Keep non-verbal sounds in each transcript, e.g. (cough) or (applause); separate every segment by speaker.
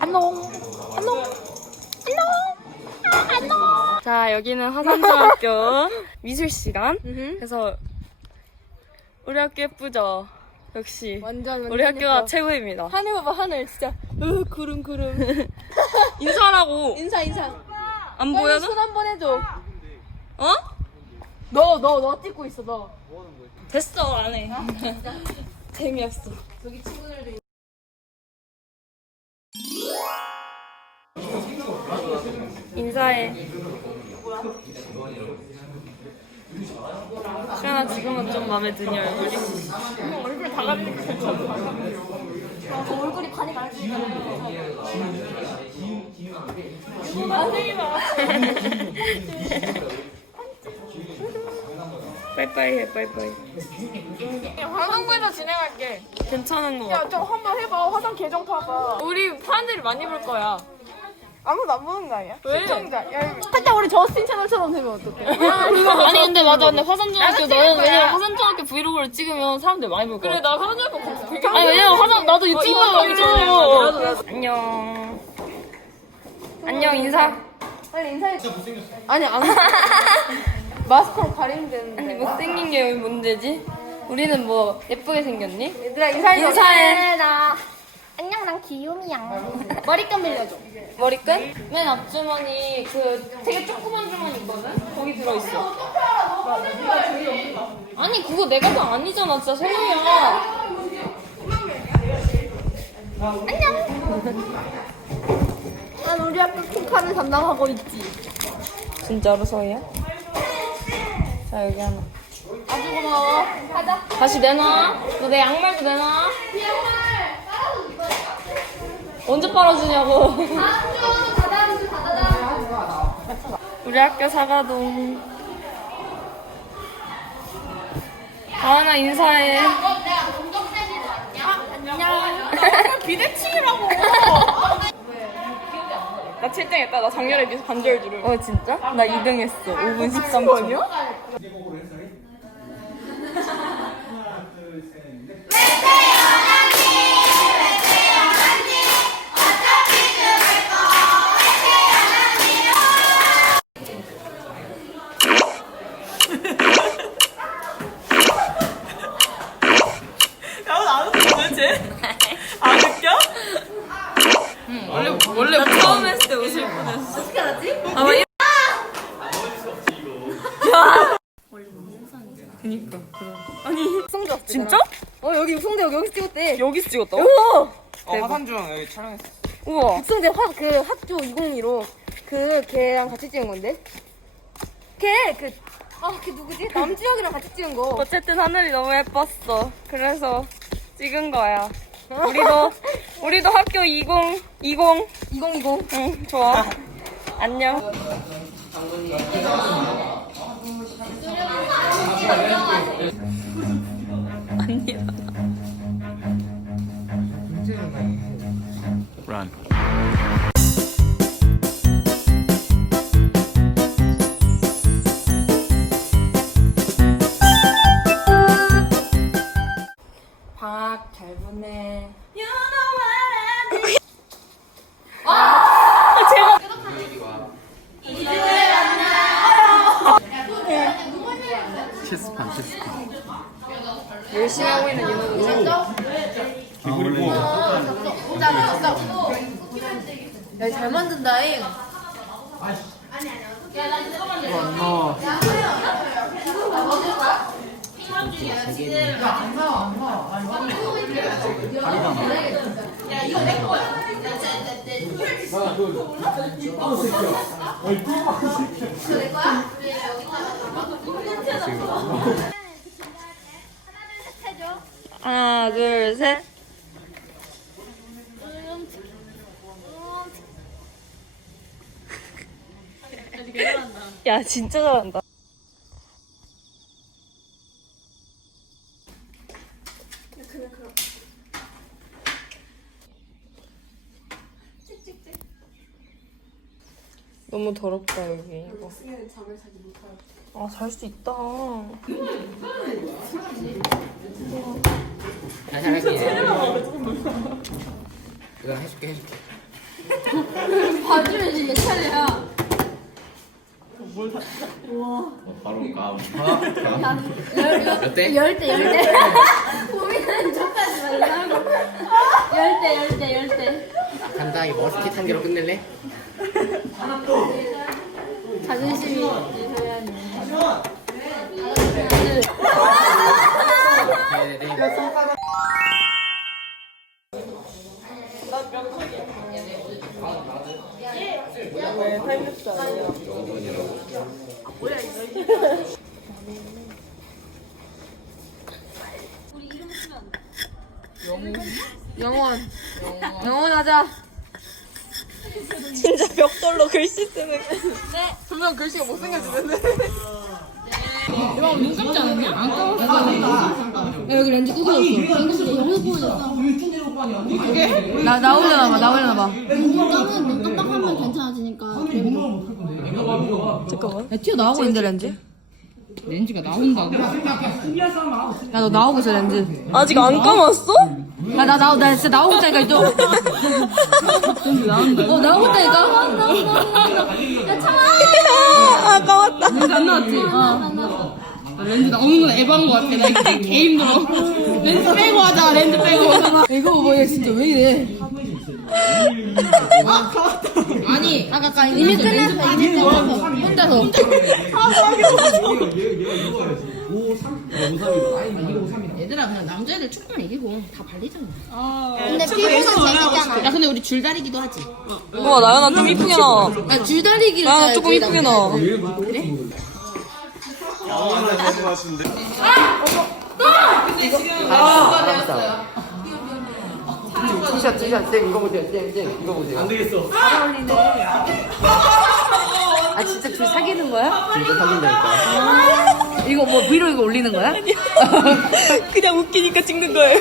Speaker 1: 안녕. 안녕. 안녕. 아, 안녕. 자, 여기는 화산중학교 (laughs) 미술 시간. 그래서 우리 학교 예쁘죠? 역시
Speaker 2: 완전
Speaker 1: 우리 학교가 최고입니다.
Speaker 2: 하늘 봐봐 하늘 진짜 으 구름 구름 (laughs)
Speaker 1: 인사하라고.
Speaker 2: 인사 인사
Speaker 1: 안
Speaker 2: 빨리
Speaker 1: 보여도?
Speaker 2: 손한 번 해줘
Speaker 1: 어?
Speaker 2: 너너 너 찍고 있어 너
Speaker 1: 됐어 안 해. (laughs) 재미없어.
Speaker 2: 저기 친구들도
Speaker 1: 인사해. 수연아 지금은 좀 마음에 드니 얼굴이? 얼굴 다 가리니까 괜찮아.
Speaker 2: 얼굴이 반이 가려지니까
Speaker 1: 빠이빠이 해 빠이빠이.
Speaker 2: 화장부에서 진행할게
Speaker 1: 괜찮은 거 같아.
Speaker 2: 야 좀 한번 해봐 화장 계정 타봐
Speaker 1: 우리 사람들이 많이 볼 거야.
Speaker 2: 아무도 안 보는 거 아니야?
Speaker 1: 왜?
Speaker 2: 시청자 야 살짝 우리 저스틴 채널처럼 되면 어떡해
Speaker 1: 아니 근데 맞아 근데 화산중학교 너는 왜냐면 화산중학교 브이로그를 찍으면 사람들 많이 볼 거야. 그래 나 화산중학교 되게 아니 왜냐면 화산 나도 유튜브가 있잖아. 안녕. 안녕 인사.
Speaker 2: 빨리 인사해 아니 안 (laughs) 마스크로 가리면 되는데
Speaker 1: 아니 못생긴 게 왜 문제지? 우리는 뭐 예쁘게 생겼니?
Speaker 2: 얘들아 인사해
Speaker 1: 인사해.
Speaker 2: 나 난 귀요미야 머리끈 빌려줘
Speaker 1: 머리끈? 맨 앞주머니 그 되게 조그만 주머니 있거든? 거기 들어있어. 아니 그거 내가 다 아니잖아 진짜 소리야.
Speaker 2: 난 우리 학교 킹카를 담당하고 있지
Speaker 1: 진짜로 서희야? 자 여기 하나.
Speaker 2: 아주 고마워 가자
Speaker 1: 다시 내놔. 너 내 양말도 내놔. 언제 빨아주냐고. 우리 학교 사과동. 다은아 인사해.
Speaker 2: 비대칭이라고 나 7등 했다 나 작년에 비해서 반절 줄을
Speaker 1: 어 진짜? 나 2등 했어. 5분 13초.
Speaker 2: 아니야? 여기
Speaker 1: 여기서 찍었다고?
Speaker 2: 오!
Speaker 3: 어, 화산중 여기 촬영했어.
Speaker 1: 우와.
Speaker 2: 육성대 화, 그 학교 2002로 그 걔랑 같이 찍은 건데 걔 그 아 걔 누구지? 남주혁이랑 같이 찍은 거
Speaker 1: 어쨌든 하늘이 너무 예뻤어. 그래서 찍은 거야. (laughs) 우리도 우리도 학교 20 20
Speaker 2: 2020
Speaker 1: 응, 좋아. (laughs) 안녕. 아니
Speaker 3: Run.
Speaker 1: 방학 잘 보내.
Speaker 3: 체스판, 체스판.
Speaker 1: 열심히 하고 있는 윤호 군.
Speaker 3: 아, 원래
Speaker 2: 야잘 만든다 잉
Speaker 3: 어,
Speaker 1: 하나, 둘, 셋. 야, 진짜 잘한다. 너무 더럽다 여기 이거. 아잘 수 있다.
Speaker 4: 이거 해줄게 해줄게 (laughs)
Speaker 5: 봐주면 몇 차례야?
Speaker 4: 바로 가 어때?
Speaker 5: 열대 열대. 고민하는 척하지 말라고. 열대 열대 열대.
Speaker 4: 간다 이 머스킷 한 개로 끝낼래?
Speaker 5: 자존심이 있지
Speaker 4: 네네네
Speaker 2: 영원. 영원하자.
Speaker 1: 진짜 벽돌로 글씨 쓰는.
Speaker 2: 분명 글씨가 못생겨지는데.
Speaker 5: 여기 렌즈 구겨졌어. 렌즈 영어 보여줬어.
Speaker 2: 나, 나 올려놔봐, 나 올려놔봐.
Speaker 5: 눈감은 눈 깜빡하면 괜찮아지니까.
Speaker 2: 야, 튀어나오고 있는데, 렌즈? 렌즈가 나온다고? 야, 너 나오고 있어, 렌즈.
Speaker 1: 아직 안 감았어?
Speaker 2: 야, 나, 나, 나 진짜 나오고 있다니까, 또. 어, 나오고 있다니까?
Speaker 5: 야 참아.
Speaker 1: 아 감았다.
Speaker 2: 렌즈 안 나왔지? 렌즈 나 오는 건 에바인 것 같아. 나 이게 개 힘들어. 렌즈 빼고 하자, 렌즈 빼고. 이거 봐, 얘 진짜 왜 이래? 아니, 아까 이미 끝났어, 이미 끝났어. 혼자서. 얘들아, 그냥 남자애들 축구만 이기고 다 발리잖아.
Speaker 5: 근데 피부가 재밌잖아.
Speaker 2: 야, 근데 우리 줄다리기도 하지.
Speaker 1: 우와 나연아 좀 이쁘게 나와.
Speaker 2: 야, 줄다리기를.
Speaker 1: 나연아 조금 이쁘게 나와.
Speaker 4: 티셔츠 티셔츠 땡 이거 보세요 땡땡 이거 보세요 안 되겠어
Speaker 2: 아, 진짜 둘 사귀는 거야?
Speaker 4: 진짜 사귄다니까
Speaker 2: 이거 뭐 브이로그 올리는 거야?
Speaker 1: 그냥 웃기니까 찍는 거예요.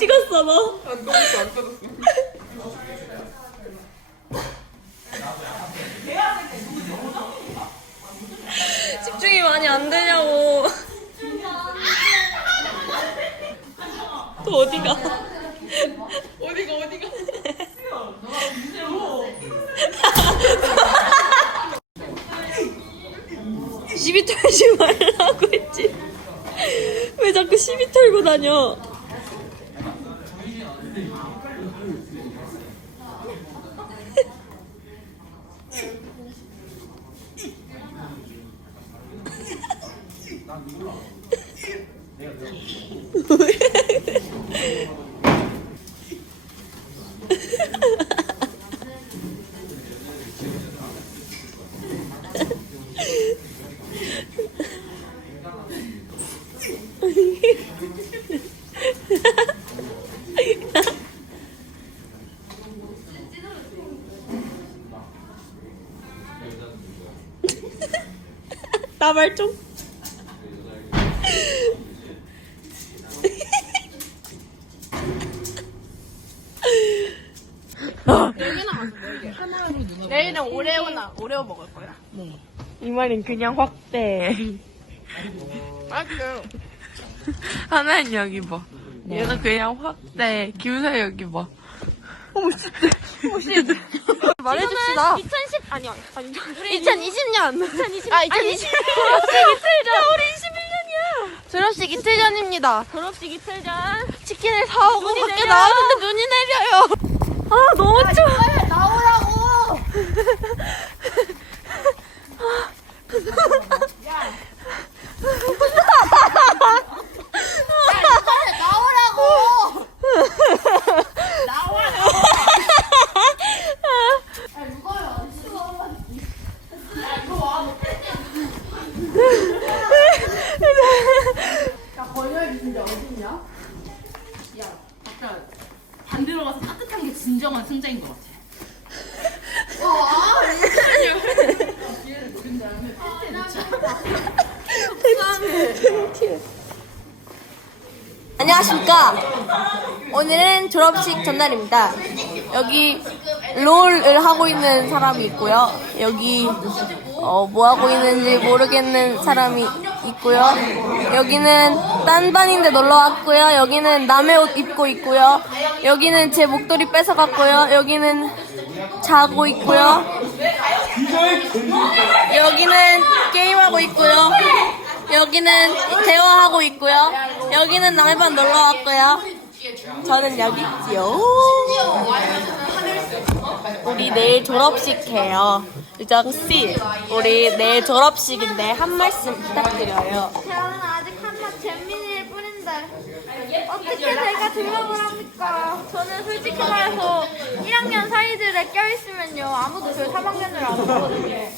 Speaker 1: 찍었어 너. 안 꺼졌어 안 꺼졌어. 집중이 많이 안 되냐고. 또 어디가? 어디가 어디가? 12 털지 말라고 했지. 왜 자꾸 시비 털고 다녀? 나 말 좀.
Speaker 5: 내일은 오레오나 오레오 먹을 거야.
Speaker 1: 이 말은 그냥 확대.
Speaker 5: 맞죠?
Speaker 1: 하나는 여기 봐. 얘는 그냥 확대. 기우사 여기 봐. 말해줍시다.
Speaker 2: 2010 아니요 아니
Speaker 5: 2020년.
Speaker 2: 2020
Speaker 5: 아 2020년.
Speaker 2: 졸업식 이틀 전 우리 21년이야
Speaker 5: 졸업식 이틀 전입니다.
Speaker 2: 졸업식 이틀 전
Speaker 5: 치킨을 사오고
Speaker 2: 눈이
Speaker 5: 밖에
Speaker 2: 내려.
Speaker 5: 나왔는데 눈이 내려요.
Speaker 1: 아 너무 추워.
Speaker 5: 나오라고. (laughs) (laughs) 반대로 가서 따뜻한 게 진정한 승자인 것 같아. 안녕하십니까. 오늘은 졸업식 전날입니다. 여기 롤을 하고 있는 사람이 있고요. 여기 어, 뭐 하고 있는지 모르겠는 사람이 있고요. 여기는 딴 반인데 놀러 왔고요. 여기는 남의 옷 입고 있고요. 여기는 제 목도리 뺏어 갔고요. 여기는 자고 있고요. 여기는 게임하고 있고요. 여기는 대화하고 있고요. 여기는 남의 반 놀러 왔고요. 저는 여기 있지요. 우리 내일 졸업식 해요. 유정 씨, 우리 내일 졸업식인데 한 말씀 부탁드려요.
Speaker 2: 저는 아직 한낱 잼민이일 뿐인데 어떻게 제가 합니까? 저는 솔직히 말해서 1학년 사이들에 껴있으면요 아무도 저 3학년을 안 보거든요